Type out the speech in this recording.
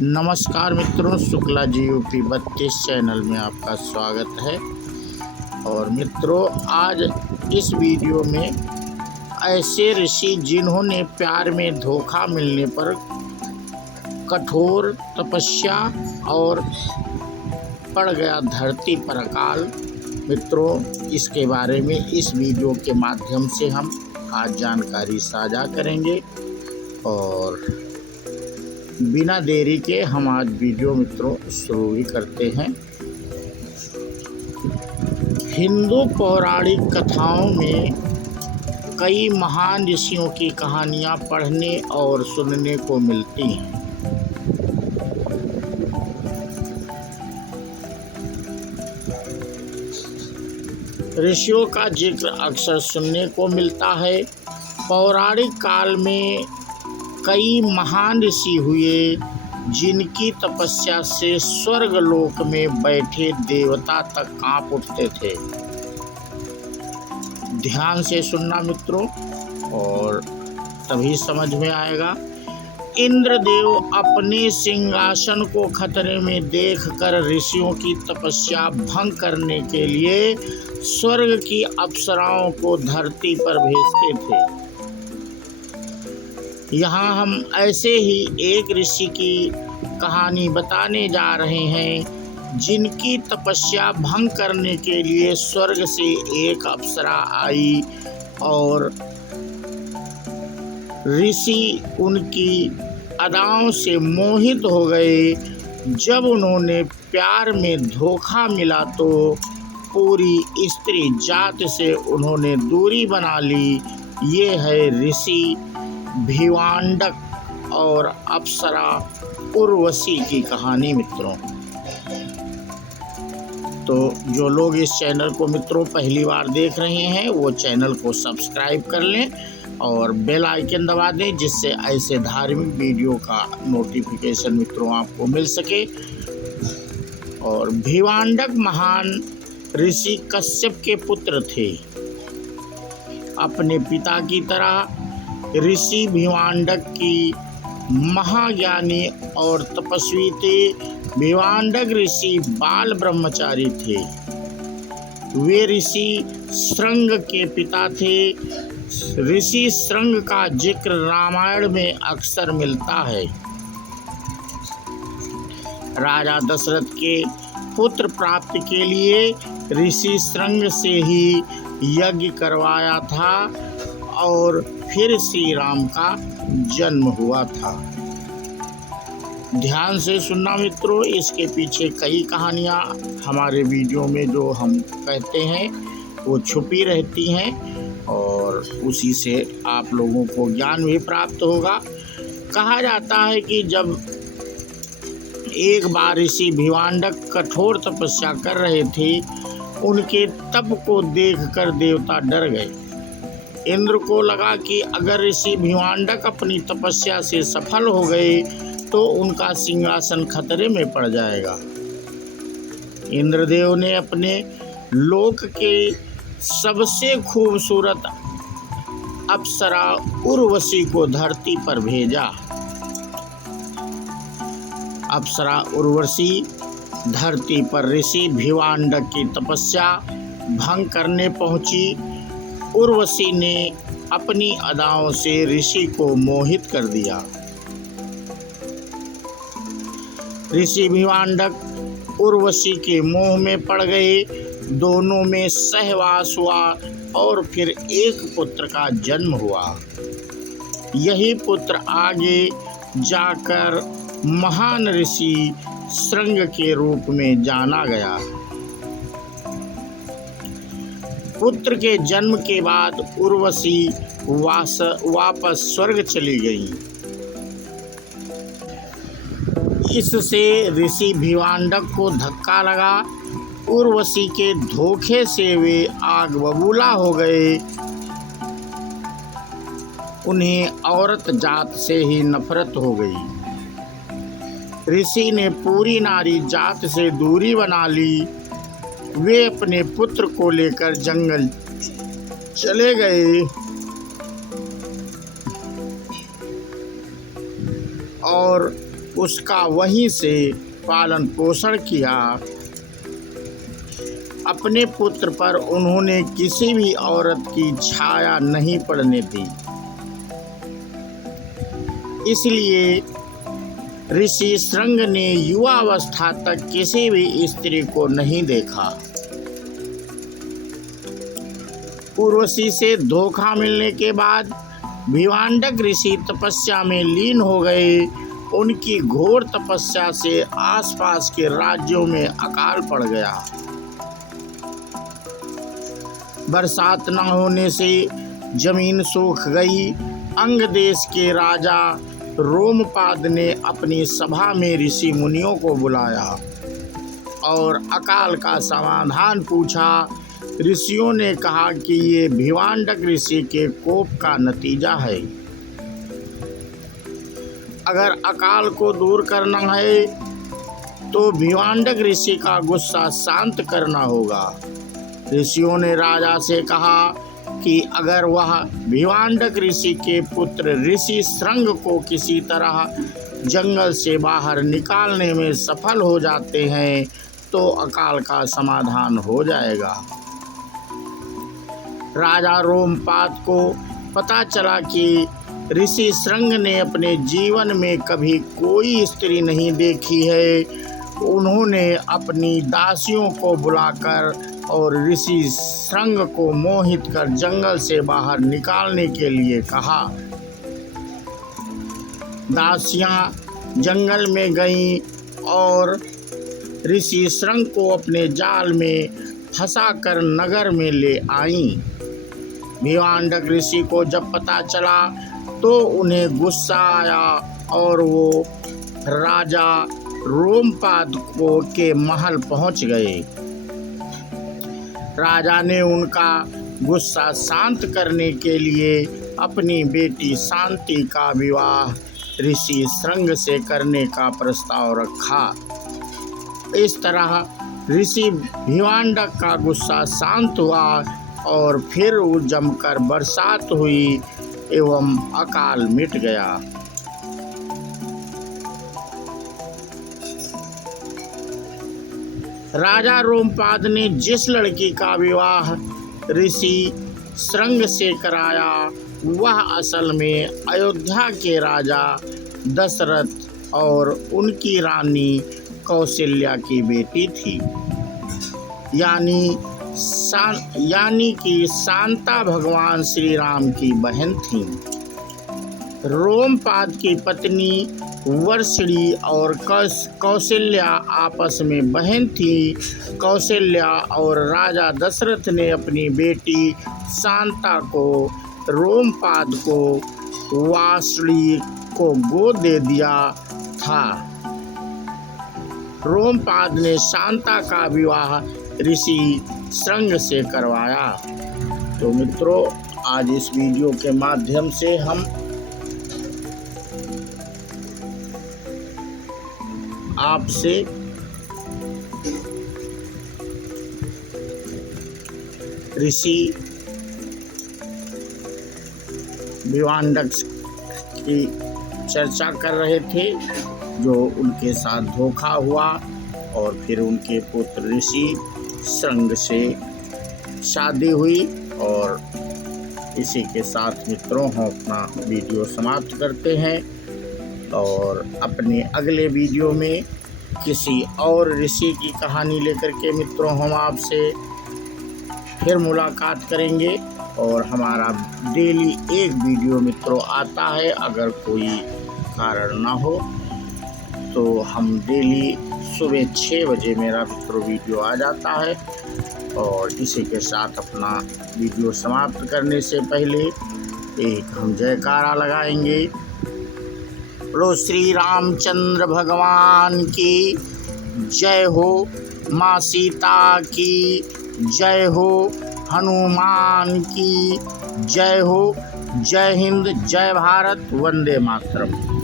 नमस्कार मित्रों, Shukla ji UP 32 channel में आपका स्वागत है। और मित्रों, आज इस वीडियो में ऐसे ऋषि जिन्होंने प्यार में धोखा मिलने पर कठोर तपस्या और पड़ गया धरती पर अकाल, मित्रों इसके बारे में इस वीडियो के माध्यम से हम आज जानकारी साझा करेंगे। और बिना देरी के हम आज वीडियो मित्रों शुरू ही करते हैं। हिंदू पौराणिक कथाओं में कई महान ऋषियों की कहानियां पढ़ने और सुनने को मिलती हैं। ऋषियों का जिक्र अक्सर सुनने को मिलता है। पौराणिक काल में कई महान ऋषि हुए जिनकी तपस्या से स्वर्ग लोक में बैठे देवता तक कांप उठते थे। ध्यान से सुनना मित्रों, और तभी समझ में आएगा। इंद्रदेव अपने सिंहासन को खतरे में देखकर ऋषियों की तपस्या भंग करने के लिए स्वर्ग की अप्सराओं को धरती पर भेजते थे। यहाँ हम ऐसे ही एक ऋषि की कहानी बताने जा रहे हैं जिनकी तपस्या भंग करने के लिए स्वर्ग से एक अप्सरा आई और ऋषि उनकी अदाओं से मोहित हो गए। जब उन्होंने प्यार में धोखा मिला तो पूरी स्त्री जात से उन्होंने दूरी बना ली। ये है ऋषि भिवांडक और अप्सरा उर्वशी की कहानी मित्रों। तो जो लोग इस चैनल को मित्रों पहली बार देख रहे हैं वो चैनल को सब्सक्राइब कर लें और बेल आइकन दबा दें, जिससे ऐसे धार्मिक वीडियो का नोटिफिकेशन मित्रों आपको मिल सके। और भिवांडक महान ऋषि कश्यप के पुत्र थे। अपने पिता की तरह ऋषि भिवांडक की महाज्ञानी और तपस्वी थे। भिवांडक ऋषि बाल ब्रह्मचारी थे। वे ऋषि श्रृंग के पिता थे। ऋषि श्रृंग का जिक्र रामायण में अक्सर मिलता है। राजा दशरथ के पुत्र प्राप्ति के लिए ऋषि श्रृंग से ही यज्ञ करवाया था और फिर श्री राम का जन्म हुआ था। ध्यान से सुनना मित्रों, इसके पीछे कई कहानियाँ हमारे वीडियो में जो हम कहते हैं वो छुपी रहती हैं और उसी से आप लोगों को ज्ञान भी प्राप्त होगा। कहा जाता है कि जब एक बार ऋषि भिवांडक कठोर तपस्या कर रहे थे, उनके तप को देखकर देवता डर गए। इंद्र को लगा कि अगर ऋषि भिवांडक अपनी तपस्या से सफल हो गए तो उनका सिंहासन खतरे में पड़ जाएगा। इंद्रदेव ने अपने लोक के सबसे खूबसूरत अप्सरा उर्वशी को धरती पर भेजा। अप्सरा उर्वशी धरती पर ऋषि भिवांडक की तपस्या भंग करने पहुंची। उर्वशी ने अपनी अदाओं से ऋषि को मोहित कर दिया। ऋषि भिवांडक उर्वशी के मोह में पड़ गए। दोनों में सहवास हुआ और फिर एक पुत्र का जन्म हुआ। यही पुत्र आगे जाकर महान ऋषि श्रृंग के रूप में जाना गया। पुत्र के जन्म के बाद उर्वशी वापस स्वर्ग चली गई। इससे ऋषि भिवांडक को धक्का लगा। उर्वशी के धोखे से वे आग बबूला हो गए। उन्हें औरत जात से ही नफरत हो गई। ऋषि ने पूरी नारी जात से दूरी बना ली। वे अपने पुत्र को लेकर जंगल चले गए और उसका वहीं से पालन पोषण किया। अपने पुत्र पर उन्होंने किसी भी औरत की छाया नहीं पड़ने दी। इसलिए ऋषि श्रंग ने युवावस्था तक किसी भी स्त्री को नहीं देखा। उर्वशी से धोखा मिलने के बाद भिवांडक ऋषि तपस्या में लीन हो गए। उनकी घोर तपस्या से आसपास के राज्यों में अकाल पड़ गया। बरसात न होने से जमीन सूख गई। अंग देश के राजा रोमपाद ने अपनी सभा में ऋषि मुनियों को बुलाया और अकाल का समाधान पूछा। ऋषियों ने कहा कि ये भिवांडक ऋषि के कोप का नतीजा है। अगर अकाल को दूर करना है तो भिवांडक ऋषि का गुस्सा शांत करना होगा। ऋषियों ने राजा से कहा कि अगर वह भिवांडक ऋषि के पुत्र ऋषि श्रंग को किसी तरह जंगल से बाहर निकालने में सफल हो जाते हैं तो अकाल का समाधान हो जाएगा। राजा रोमपाद को पता चला कि ऋषि श्रंग ने अपने जीवन में कभी कोई स्त्री नहीं देखी है। उन्होंने अपनी दासियों को बुलाकर और ऋषि श्रंग को मोहित कर जंगल से बाहर निकालने के लिए कहा। दासियां जंगल में गईं और ऋषि श्रंग को अपने जाल में फंसाकर नगर में ले आईं। भिवांडक ऋषि को जब पता चला तो उन्हें गुस्सा आया और वो राजा रोमपाद के महल पहुंच गए। राजा ने उनका गुस्सा शांत करने के लिए अपनी बेटी शांति का विवाह ऋषि श्रंग से करने का प्रस्ताव रखा। इस तरह ऋषि भिवांडक का गुस्सा शांत हुआ और फिर जमकर बरसात हुई एवं अकाल मिट गया। राजा रोमपाद ने जिस लड़की का विवाह ऋषि श्रंग से कराया वह असल में अयोध्या के राजा दशरथ और उनकी रानी कौशल्या की बेटी थी, यानी कि शांता भगवान श्री राम की बहन थी। रोमपाद की पत्नी वर्षिणी और कौशल्या आपस में बहन थी। कौशल्या और राजा दशरथ ने अपनी बेटी शांता को रोमपाद को वर्षिणी को गोद दे दिया था। रोमपाद ने शांता का विवाह ऋषि श्रंग से करवाया। तो मित्रों, आज इस वीडियो के माध्यम से हम आपसे ऋषि भिवांडक की चर्चा कर रहे थे, जो उनके साथ धोखा हुआ और फिर उनके पुत्र ऋषि श्रंग से शादी हुई। और इसी के साथ मित्रों हम अपना वीडियो समाप्त करते हैं और अपने अगले वीडियो में किसी और ऋषि की कहानी लेकर के मित्रों हम आपसे फिर मुलाकात करेंगे। और हमारा डेली एक वीडियो मित्रों आता है। अगर कोई कारण ना हो तो हम डेली सुबह 6 बजे मेरा मित्रों वीडियो आ जाता है। और इसी के साथ अपना वीडियो समाप्त करने से पहले एक हम जयकारा लगाएंगे। बोलो श्री रामचंद्र भगवान की जय हो, माँ सीता की जय हो, हनुमान की जय हो। जय हिंद, जय भारत, वंदे मातरम।